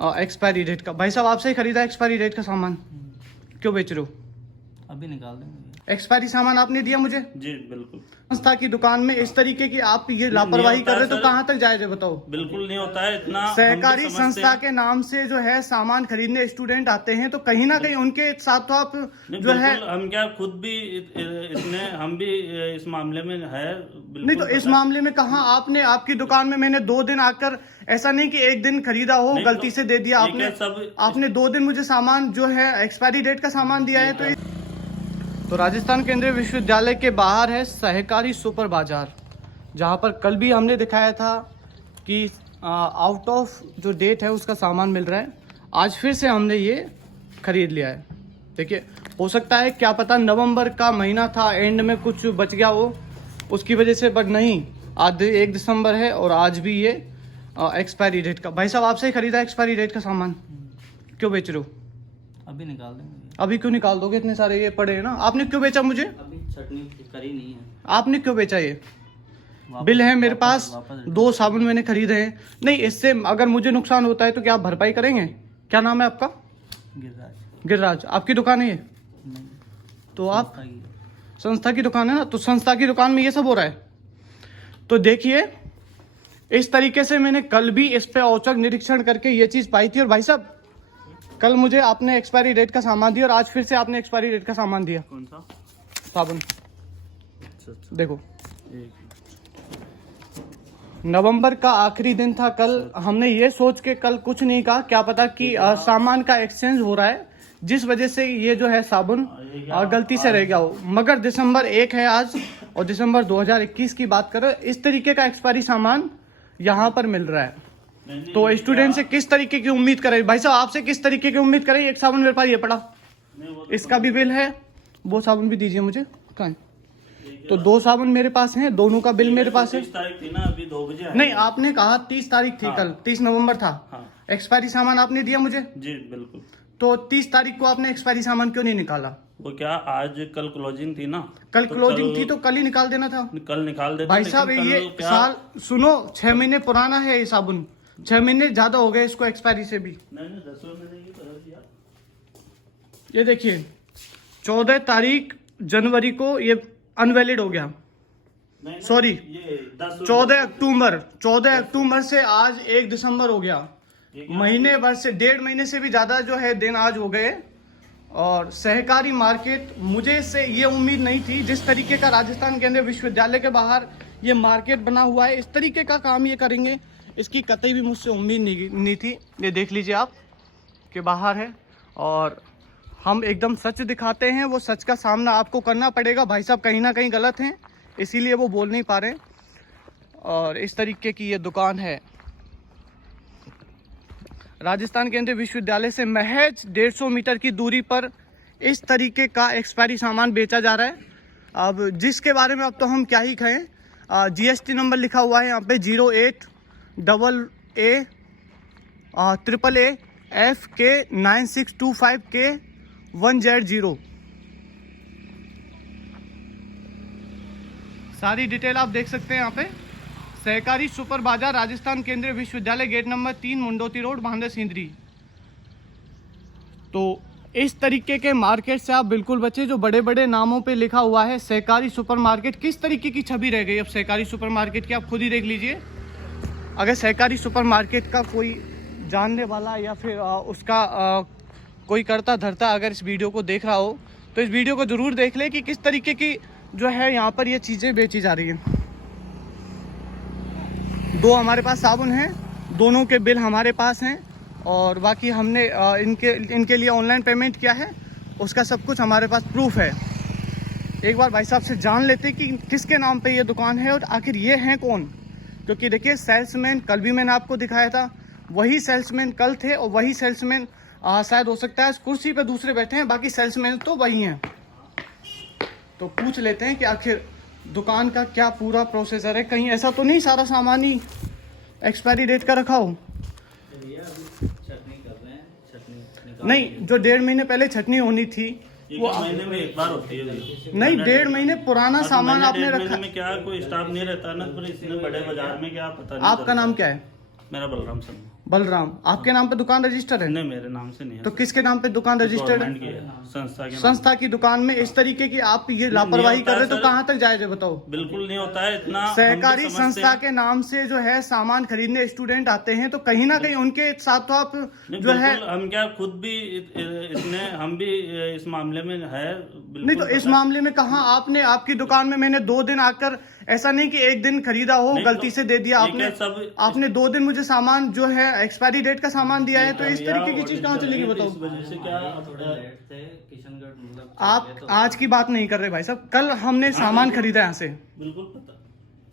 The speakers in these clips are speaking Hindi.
एक्सपायरी डेट का। भाई साहब आपसे ही खरीदा एक्सपायरी डेट का सामान, क्यों बेच रहे हो? अभी निकाल देंगे। एक्सपायरी सामान आपने दिया मुझे जी बिल्कुल। संस्था की दुकान में इस तरीके की आप ये लापरवाही कर रहे हो तो कहाँ तक जायज है बताओ? बिल्कुल नहीं होता है इतना। सहकारी संस्था के नाम से जो है सामान खरीदने स्टूडेंट आते हैं तो कहीं ना कहीं उनके साथ तो आप जो है, हम क्या खुद भी इसमें हम भी इस मामले में है। नहीं तो इस मामले में कहाँ आपने, आपकी दुकान में मैंने 2 दिन आकर, ऐसा नहीं कि एक दिन खरीदा हो गलती से दे दिया आपने 2 दिन मुझे सामान जो है एक्सपायरी डेट का सामान दिया है। तो राजस्थान केंद्रीय विश्वविद्यालय के बाहर है सहकारी सुपर बाजार, जहाँ पर कल भी हमने दिखाया था कि आउट ऑफ जो डेट है उसका सामान मिल रहा है। आज फिर से हमने ये खरीद लिया है। देखिए हो सकता है क्या पता नवंबर का महीना था, एंड में कुछ बच गया हो उसकी वजह से, बट नहीं, आज 1 दिसंबर है और आज भी ये एक्सपायरी डेट का। भाई साहब आपसे ही खरीदा एक्सपायरी डेट का सामान, क्यों बेच रहे हो? अभी निकाल देंगे। अभी क्यों निकाल दोगे? इतने सारे ये पड़े हैं ना। आपने क्यों बेचा मुझे? अभी चटनी करी नहीं है। आपने क्यों बेचा? ये बिल है मेरे पास, 2 साबुन मैंने खरीदे हैं। नहीं इससे अगर मुझे नुकसान होता है तो क्या आप भरपाई करेंगे? क्या नाम है आपका? गिरिराज। गिरिराज। आपकी दुकान है ये? नहीं, तो आप संस्था की दुकान है ना, तो संस्था की दुकान में ये सब हो रहा है। तो देखिए इस तरीके से मैंने कल भी इस पे औचक निरीक्षण करके ये चीज पाई थी। और भाई साहब कल मुझे आपने एक्सपायरी डेट का सामान दिया और आज फिर से आपने एक्सपायरी डेट का सामान दिया। कौन सा साबुन? अच्छा। देखो नवंबर का आखिरी दिन था कल, हमने ये सोच के कल कुछ नहीं कहा, क्या पता कि सामान का एक्सचेंज हो रहा है जिस वजह से ये जो है साबुन गलती से रह गया हो। मगर दिसंबर 1 है आज और दिसंबर 2021 की बात करें, इस तरीके का एक्सपायरी सामान यहाँ पर मिल रहा है। तो स्टूडेंट से किस तरीके की उम्मीद करें? भाई साहब आपसे किस तरीके की उम्मीद करें? एक साबुन मेरे पास ये पड़ा, इसका भी बिल है, वो साबुन भी दीजिए मुझे। कहाँ है? तो 2 साबुन मेरे पास हैं, दोनों का बिल मेरे पास है। 30 तारीख थी ना, अभी 2 बजे नहीं आपने कहा 30 तारीख थी कल, 30 नवंबर था। एक्सपायरी सामान आपने दिया मुझे जी बिल्कुल। तो 30 तारीख को आपने एक्सपायरी सामान क्यों नहीं निकाला? वो क्या आज कल क्लोजिंग थी ना, कल क्लोजिंग थी तो कल ही निकाल देना था। कल निकाल देते। भाई साहब ये साल सुनो 6 महीने पुराना है ये साबुन, 6 महीने ज्यादा हो गए इसको एक्सपायरी से भी। नहीं 10 महीने की तरह दिया। ये देखिए 14 तारीख जनवरी को ये अनवैलिड हो गया, सॉरी 14 अक्टूबर से आज 1 दिसंबर हो गया। महीने भर से, 1.5 महीने से भी ज्यादा जो है दिन आज हो गए। और सहकारी मार्केट, मुझे इससे ये उम्मीद नहीं थी जिस तरीके का राजस्थान केंद्रीय विश्वविद्यालय के बाहर ये मार्केट बना हुआ है, इस तरीके का काम ये करेंगे, इसकी कतई भी मुझसे उम्मीद नहीं थी। ये देख लीजिए आप के बाहर है और हम एकदम सच दिखाते हैं, वो सच का सामना आपको करना पड़ेगा। भाई साहब कहीं ना कहीं गलत हैं इसीलिए वो बोल नहीं पा रहे। और इस तरीके की ये दुकान है राजस्थान केंद्रीय विश्वविद्यालय से महज 150 मीटर की दूरी पर इस तरीके का एक्सपायरी सामान बेचा जा रहा है। अब जिसके बारे में अब तो हम क्या ही कहें, GST नंबर लिखा हुआ है यहाँ पे 08AA FK9625K1Z0। सारी डिटेल आप देख सकते हैं यहाँ पे। सहकारी सुपर बाजार राजस्थान केंद्रीय विश्वविद्यालय, गेट नंबर 3, मुंडोती रोड, बांदे सिंदरी। तो इस तरीके के मार्केट से आप बिल्कुल बचे, जो बड़े बड़े नामों पे लिखा हुआ है सहकारी सुपर मार्केट। किस तरीके की छवि रह गई अब सहकारी सुपर मार्केट की, आप खुद ही देख लीजिए। अगर सहकारी सुपर मार्केट का कोई जानने वाला या फिर उसका कोई करता धरता अगर इस वीडियो को देख रहा हो तो इस वीडियो को ज़रूर देख ले कि किस तरीके की जो है यहाँ पर ये चीज़ें बेची जा रही हैं। 2 हमारे पास साबुन हैं, दोनों के बिल हमारे पास हैं और बाकी हमने इनके लिए ऑनलाइन पेमेंट किया है, उसका सब कुछ हमारे पास प्रूफ है। एक बार भाई साहब से जान लेते कि किसके नाम पे ये दुकान है और आखिर ये हैं कौन। क्योंकि देखिए सेल्समैन कल भी मैंने आपको दिखाया था, वही सेल्समैन कल थे और वही सेल्समैन शायद हो सकता है कुर्सी पे दूसरे बैठे हैं, बाकी सेल्समैन तो वही हैं। तो पूछ लेते हैं कि आखिर दुकान का क्या पूरा प्रोसेसर है, कहीं ऐसा तो नहीं सारा सामान ही एक्सपायरी डेट का रखा हो। नहीं जो 1.5 महीने पहले छटनी होनी थी वो महीने में एक बार होती है। नहीं 1.5 महीने पुराना सामान आपने रखा में क्या कोई स्टाफ नहीं रहता ना, इसमें बड़े बाजार में क्या पता नहीं। आपका नाम क्या है? मेरा बलराम सिंह। बलराम, आपके नाम पे दुकान रजिस्टर है? नहीं, मेरे नाम से नहीं है तो सर। किसके नाम पे दुकान रजिस्टर्ड गवर्नमेंट है? की है, संस्था के नाम। संस्था की दुकान में इस तरीके की आप ये लापरवाही कर रहे हो तो सर। कहाँ तक जायज है बताओ? बिल्कुल नहीं होता है इतना। हम भी सहकारी समझते संस्था हैं। के नाम से जो है सामान खरीदने स्टूडेंट आते हैं, तो कहीं ना कहीं उनके साथ तो आप नहीं, जो है, बिल्कुल, हम क्या खुद भी इतने हम भी इस मामले में है बिल्कुल। नहीं तो इस पता है। मामले में कहाँ आपने, आपकी दुकान में मैंने 2 दिन आकर, ऐसा नहीं कि एक दिन खरीदा हो नहीं, गलती तो से दे दिया ये आपने, क्या सब आपने 2 दिन मुझे सामान जो है एक्सपायरी डेट का सामान दिया है, तो इस तरीके की चीज कहाँ चलेगी इस बताओ? वजह से क्या थोड़े लेट थे किशनगढ़, मतलब आप आज की बात नहीं कर रहे भाई साहब, कल हमने सामान खरीदा यहाँ से, बिल्कुल पता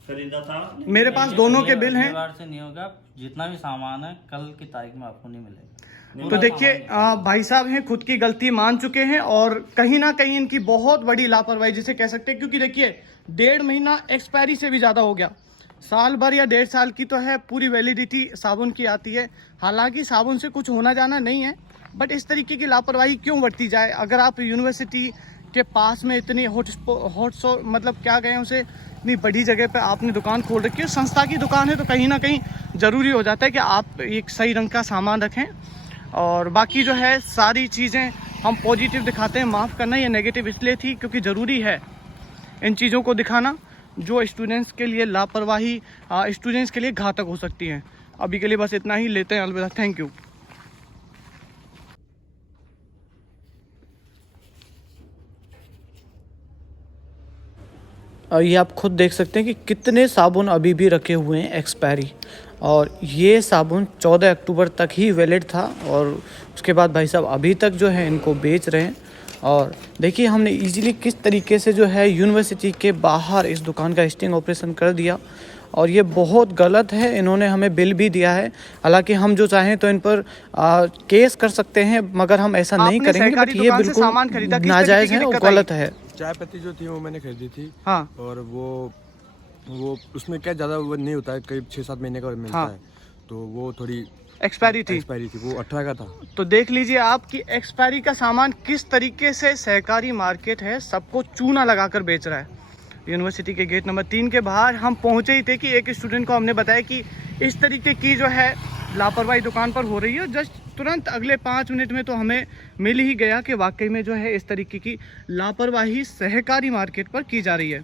खरीदा था। मेरे पास दोनों के बिल हैं। बार से नहीं होगा, जितना भी सामान है कल की तारीख में आपको नहीं मिलेगा। तो देखिए भाई साहब हैं, खुद की गलती मान चुके हैं और कहीं ना कहीं इनकी बहुत बड़ी लापरवाही जिसे कह सकते हैं, क्योंकि देखिए 1.5 महीना एक्सपायरी से भी ज़्यादा हो गया, साल भर या 1.5 साल की तो है पूरी वैलिडिटी साबुन की आती है। हालांकि साबुन से कुछ होना जाना नहीं है, बट इस तरीके की लापरवाही क्यों बरती जाए? अगर आप यूनिवर्सिटी के पास में इतनी हॉट मतलब क्या कहें उसे, इतनी बड़ी जगह पे आपने दुकान खोल रखी है, संस्था की दुकान है, तो कहीं ना कहीं ज़रूरी हो जाता है कि आप एक सही रंग का सामान रखें। और बाकी जो है सारी चीज़ें हम पॉजिटिव दिखाते हैं, माफ़ करना ये नेगेटिव इसलिए थी क्योंकि ज़रूरी है इन चीज़ों को दिखाना जो स्टूडेंट्स के लिए लापरवाही स्टूडेंट्स के लिए घातक हो सकती हैं। अभी के लिए बस इतना ही, लेते हैं, अलविदा, थैंक यू। ये आप खुद देख सकते हैं कि कितने साबुन अभी भी रखे हुए हैं एक्सपायरी, और ये साबुन 14 अक्टूबर तक ही वैलिड था और उसके बाद भाई साहब अभी तक जो है इनको बेच रहे हैं। और देखिए हमने इजीली किस तरीके से जो है यूनिवर्सिटी के बाहर इस दुकान का स्टिंग ऑपरेशन कर दिया, और ये बहुत गलत है। इन्होंने हमें बिल भी दिया है, हालांकि हम जो चाहें तो इन पर केस कर सकते हैं, मगर हम ऐसा नहीं करेंगे। बट ये बिल्कुल नाजायज़ है और गलत है। चाय पत्ती जो थी वो मैंने खरीदी थी। हाँ। और वो उसमें क्या ज़्यादा वो नहीं होता है, करीब 6-7 महीने का मिलता हाँ। है, तो वो थोड़ी एक्सपायरी थी, वो 18 का था। तो देख लीजिए आपकी एक्सपायरी का सामान किस तरीके से सहकारी मार्केट है सबको चूना लगाकर बेच रहा है। यूनिवर्सिटी के गेट नंबर 3 के बाहर हम पहुंचे ही थे कि एक स्टूडेंट को हमने बताया कि इस तरीके की जो है लापरवाही दुकान पर हो रही है। जस्ट तुरंत अगले 5 मिनट में तो हमें मिल ही गया कि वाकई में जो है इस तरीके की लापरवाही सहकारी मार्केट पर की जा रही है।